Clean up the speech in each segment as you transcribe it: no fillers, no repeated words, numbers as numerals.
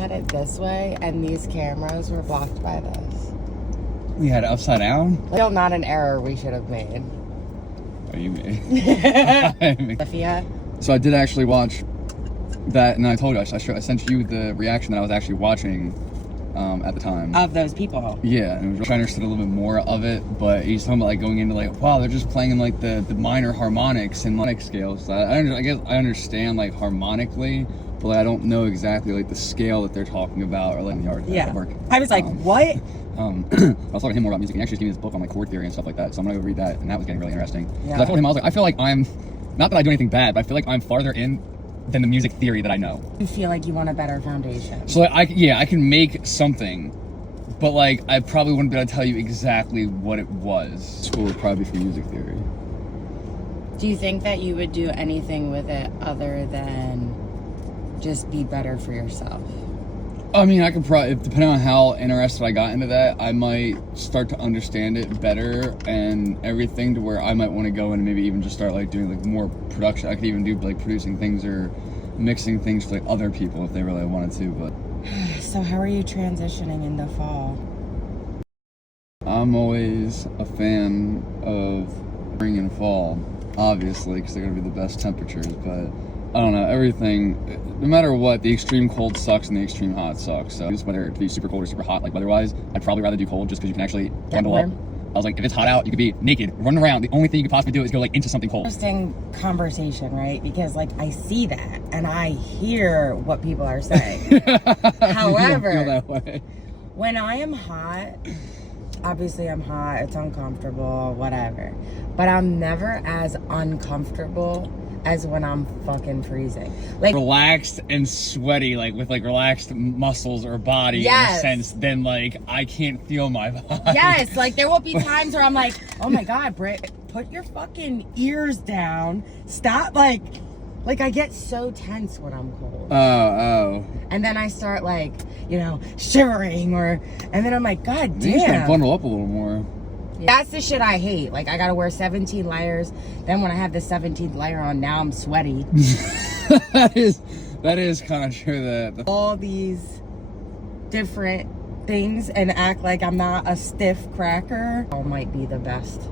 had it this way, and these cameras were blocked by this. We had it upside down? Still not an error we should have made. Oh, you made. Sophia? So I did actually watch that, and I told you, I sent you the reaction that I was actually watching at the time. Of those people. Yeah, and I was trying to understand a little bit more of it, but he's talking about like going into like, wow, they're just playing in like the minor harmonics and harmonic scales. So I guess I understand like harmonically, but like, I don't know exactly like the scale that they're talking about or like the art. Yeah. I was like, what? I was talking to him more about music, and he actually just gave me this book on like chord theory and stuff like that, so I'm gonna go read that, and that was getting really interesting. Yeah. I told him, I was like, I feel like I'm, not that I do anything bad, but I feel like I'm farther in than the music theory that I know. You feel like you want a better foundation. So like, I can make something, but like I probably wouldn't be able to tell you exactly what it was. School would probably be for music theory. Do you think that you would do anything with it other than just be better for yourself? I mean, I could probably, depending on how interested I got into that, I might start to understand it better and everything to where I might want to go and maybe even just start like doing like more production. I could even do like producing things or mixing things for like other people if they really wanted to. But So how are you transitioning into fall? I'm always a fan of spring and fall, obviously, because they're going to be the best temperatures, but I don't know, everything, no matter what, the extreme cold sucks and the extreme hot sucks. So just whether it be super cold or super hot, like weather-wise, I'd probably rather do cold just because you can actually bundle up. I was like, if it's hot out, you could be naked, running around. The only thing you could possibly do is go like into something cold. Interesting conversation, right? Because like I see that and I hear what people are saying. However, you don't feel that way. When I am hot, obviously I'm hot, it's uncomfortable, whatever. But I'm never as uncomfortable as when I'm fucking freezing. Like relaxed and sweaty, like with like relaxed muscles or body, yes, in a sense, then like I can't feel my body. Yes, like there will be times where I'm like, oh my God, Britt, put your fucking ears down. Stop, like I get so tense when I'm cold. Oh. And then I start like, shivering and then I'm like, God damn. You should bundle up a little more. That's the shit I hate. Like I gotta wear 17 layers. Then when I have the 17th layer on, now I'm sweaty. that is kind of true. That all these different things and act like I'm not a stiff cracker. Fall might be the best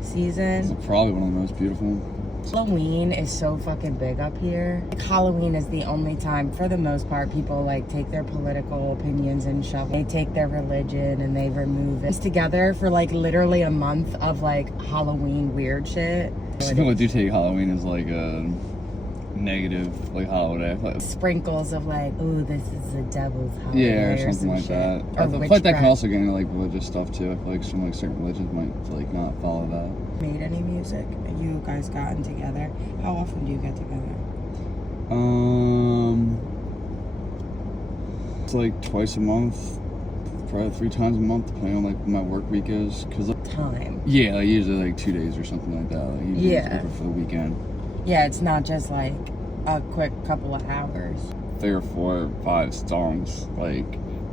season. It's probably one of the most beautiful. Halloween is so fucking big up here. Like, Halloween is the only time, for the most part, people like take their political opinions and shove. They take their religion and they remove it. It's together for like literally a month of like Halloween weird shit. Some people do take Halloween as like a negative like holiday. Sprinkles of like, oh, this is the devil's holiday. Yeah, or something like that. I feel like that can also get into like religious stuff too. I feel like some like certain religions might like not follow that. Made any music? You guys gotten together? How often do you get together? It's like twice a month, probably 3 times a month, depending on like what my work week is. Time. Yeah, like usually like 2 days or something like that. Like, usually yeah. For the weekend. Yeah, it's not just like a quick couple of hours. 3 or 4 or 5 songs like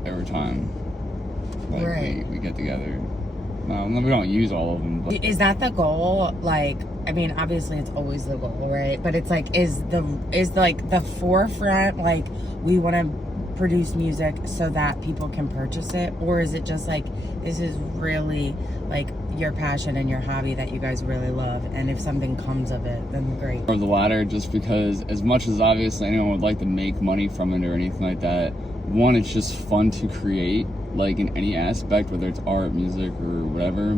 every time. Like right. we get together. We don't use all of them. But is that the goal? Like, I mean, obviously it's always the goal, right? But it's like, is like the forefront, like we want to produce music so that people can purchase it? Or is it just like, this is really like your passion and your hobby that you guys really love, and if something comes of it, then great? Or the latter, just because as much as obviously anyone would like to make money from it or anything like that, one, it's just fun to create, like in any aspect, whether it's art, music, or whatever.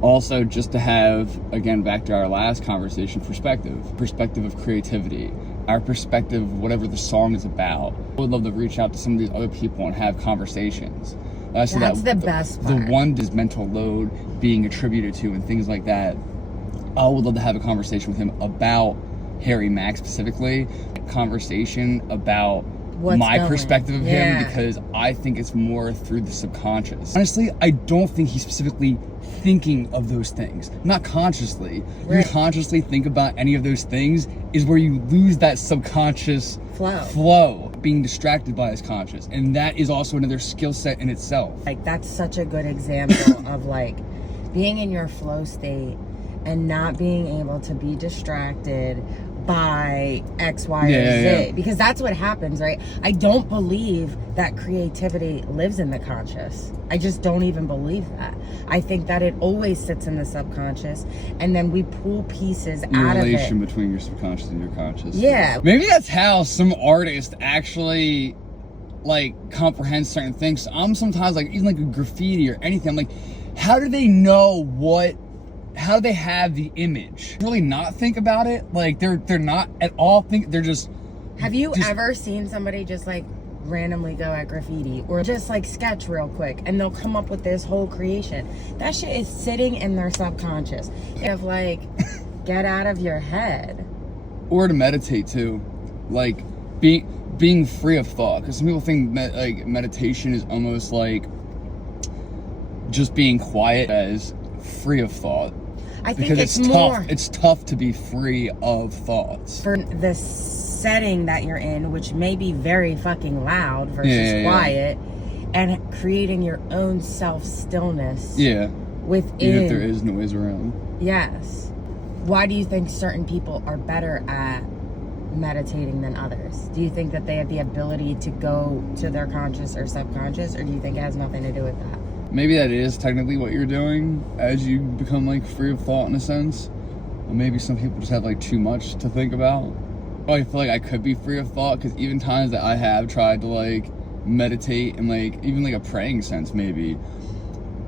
Also, just to have, again, back to our last conversation, perspective of creativity, our perspective, whatever the song is about. I would love to reach out to some of these other people and have conversations. That's the best part. The one is mental load being attributed to and things like that. I would love to have a conversation with him about Harry Mack specifically, conversation about my perspective of him, because I think it's more through the subconscious. Honestly, I don't think he's specifically thinking of those things, not consciously. Right. You consciously think about any of those things is where you lose that subconscious flow, being distracted by his conscious, and that is also another skill set in itself. Like that's such a good example of like being in your flow state and not being able to be distracted by X, Y, or Z. Because that's what happens, right? I don't believe that creativity lives in the conscious. I just don't even believe that. I think that it always sits in the subconscious, and then we pull pieces out of it. The relation between your subconscious and your conscious. Yeah. Maybe that's how some artists actually like comprehend certain things. I'm sometimes like, even like a graffiti or anything, I'm like, how do they know how do they have the image? Really not think about it? Like they're not at all they're just. Have you ever seen somebody just like randomly go at graffiti or just like sketch real quick and they'll come up with this whole creation? That shit is sitting in their subconscious. Of like, get out of your head. Or to meditate too, like being free of thought. Because some people think like meditation is almost like just being quiet as free of thought. I think because it's tough. more. It's tough to be free of thoughts. For the setting that you're in, which may be very fucking loud versus quiet, and creating your own self-stillness. Yeah. Within. Even if there is noise around. Yes. Why do you think certain people are better at meditating than others? Do you think that they have the ability to go to their conscious or subconscious, or do you think it has nothing to do with that? Maybe that is technically what you're doing as you become like free of thought in a sense. Or maybe some people just have like too much to think about. I feel like I could be free of thought because even times that I have tried to like meditate in like even like a praying sense, maybe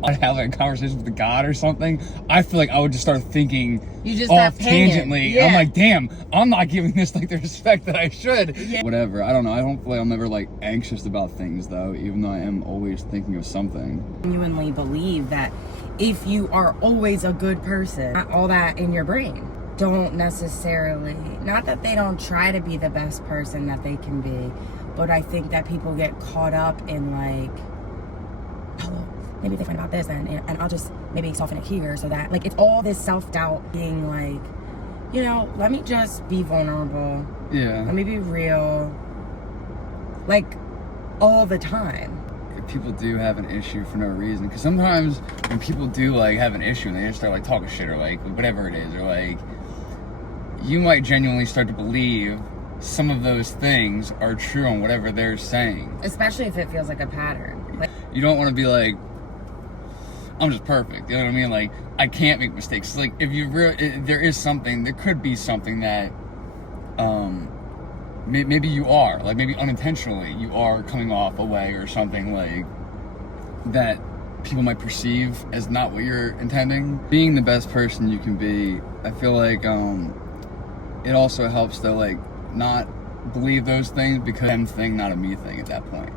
I'd have like a conversation with God or something. I feel like I would just start thinking off tangentially. Yeah. I'm like, damn, I'm not giving this like the respect that I should. Yeah. Whatever. I don't know. I don't feel like I'm ever like anxious about things though, even though I am always thinking of something. I genuinely believe that if you are always a good person, not all that in your brain. Don't necessarily, not that they don't try to be the best person that they can be, but I think that people get caught up in like, oh, well, maybe they find about this and I'll just maybe soften it here so that, like, it's all this self-doubt being like, you know, let me just be vulnerable. Yeah. Let me be real. Like, all the time. People do have an issue for no reason, because sometimes when people do like have an issue and they just start like talking shit or like whatever it is, or like you might genuinely start to believe some of those things are true on whatever they're saying, especially if it feels like a pattern. Like, you don't want to be like, I'm just perfect, you know what I mean? Like, I can't make mistakes. Like, if you there could be something that maybe you are, like maybe unintentionally you are coming off a way or something like that people might perceive as not what you're intending. Being the best person you can be, I feel like it also helps to like not believe those things, because them thing, not a me thing at that point.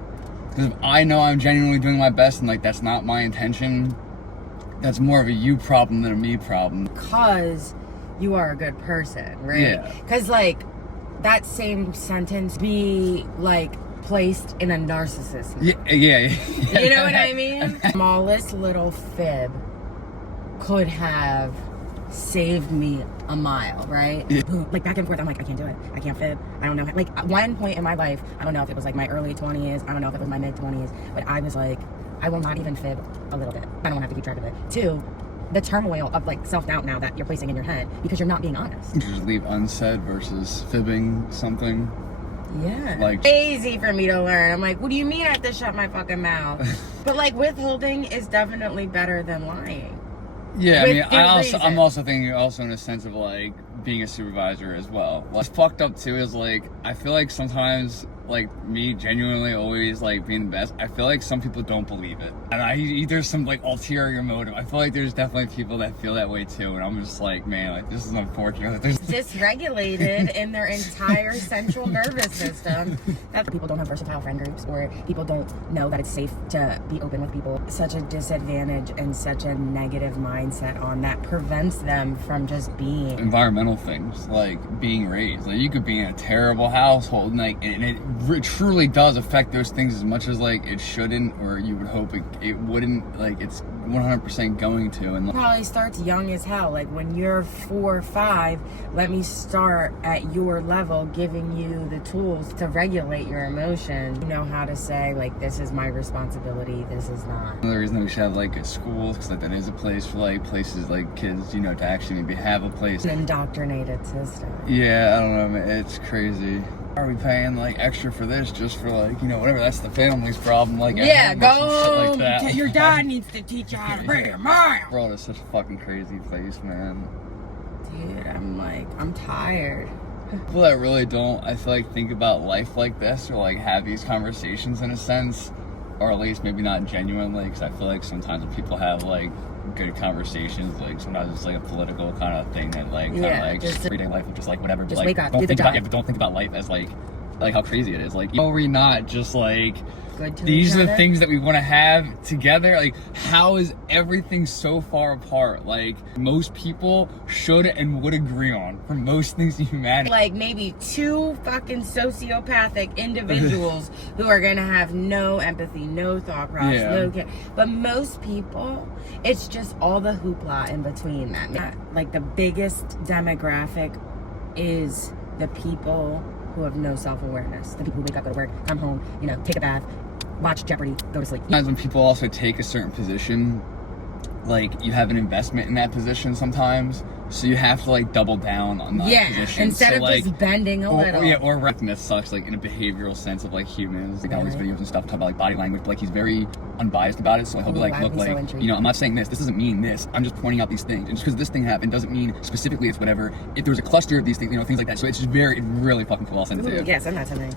Because if I know I'm genuinely doing my best and like that's not my intention, that's more of a you problem than a me problem. Because you are a good person, right? Yeah. Because like that same sentence be like placed in a narcissist. Yeah. You know what I mean? Smallest little fib could have saved me a mile, right? Yeah. Like back and forth, I'm like, I can't do it. I can't fib. I don't know. Like at one point in my life, I don't know if it was like my early 20s, I don't know if it was my mid 20s, but I was like, I will not even fib a little bit. I don't want to have to keep track of it. 2, the turmoil of like self-doubt now that you're placing in your head because you're not being honest. You just leave unsaid versus fibbing something. Yeah. Like, easy for me to learn. I'm like, what do you mean I have to shut my fucking mouth? But like withholding is definitely better than lying. Yeah, I mean, I'm also thinking also in a sense of like being a supervisor as well. What's fucked up too is like, I feel like sometimes like me genuinely always like being the best, I feel like some people don't believe it, and there's some like ulterior motive. I feel like there's definitely people that feel that way too, and I'm just like, man, like this is unfortunate. There's dysregulated in their entire central nervous system. That people don't have versatile friend groups, or people don't know that it's safe to be open with people. Such a disadvantage and such a negative mindset on that prevents them from just being. Environmental things like being raised, like you could be in a terrible household and like and it truly does affect those things as much as like it shouldn't, or you would hope it wouldn't. Like it's 100% going to, and probably starts young as hell. Like when you're 4 or 5, let me start at your level, giving you the tools to regulate your emotions. You know how to say like, this is my responsibility, this is not. Another reason that we should have like schools, because like that is a place for like places like kids, you know, to actually maybe have a place. An indoctrinated system. Yeah, I don't know, man. It's crazy. Are we paying like extra for this just for like, you know, whatever? That's the family's problem. Like, yeah, go home. Like your dad needs to teach you how to bring a mile. Bro, it's such a fucking crazy place, man. Dude, I'm tired. People that really don't, I feel like, think about life like this, or like have these conversations in a sense, or at least maybe not genuinely, because I feel like sometimes when people have like good conversations, like sometimes it's like a political kind of thing that like kind of like just everyday life of just like whatever, just like wake up, don't do think the about job. but don't think about life as like how crazy it is. Like, are we not just like good to these are each the other? things that we want to have together? Like, how is everything so far apart? Like, most people should and would agree on for most things in humanity. Like maybe 2 fucking sociopathic individuals who are gonna have no empathy, no thought process, no care. But most people, it's just all the hoopla in between that. Like the biggest demographic is the people who have no self-awareness. The people who wake up, go to work, come home, you know, take a bath, watch Jeopardy, go to sleep. Sometimes when people also take a certain position, like you have an investment in that position sometimes, so you have to like double down on that position. Instead of like, just bending a little. Or recognize sucks like in a behavioral sense of like humans. Like all these videos and stuff talk about like body language, but like he's very unbiased about it. So he'll be like, look, like, you know, I'm not saying this doesn't mean this. I'm just pointing out these things. And just because this thing happened doesn't mean specifically it's whatever. If there was a cluster of these things, you know, things like that. So it's just it's really fucking cool. I'll send it to you. Yes, I'm not something.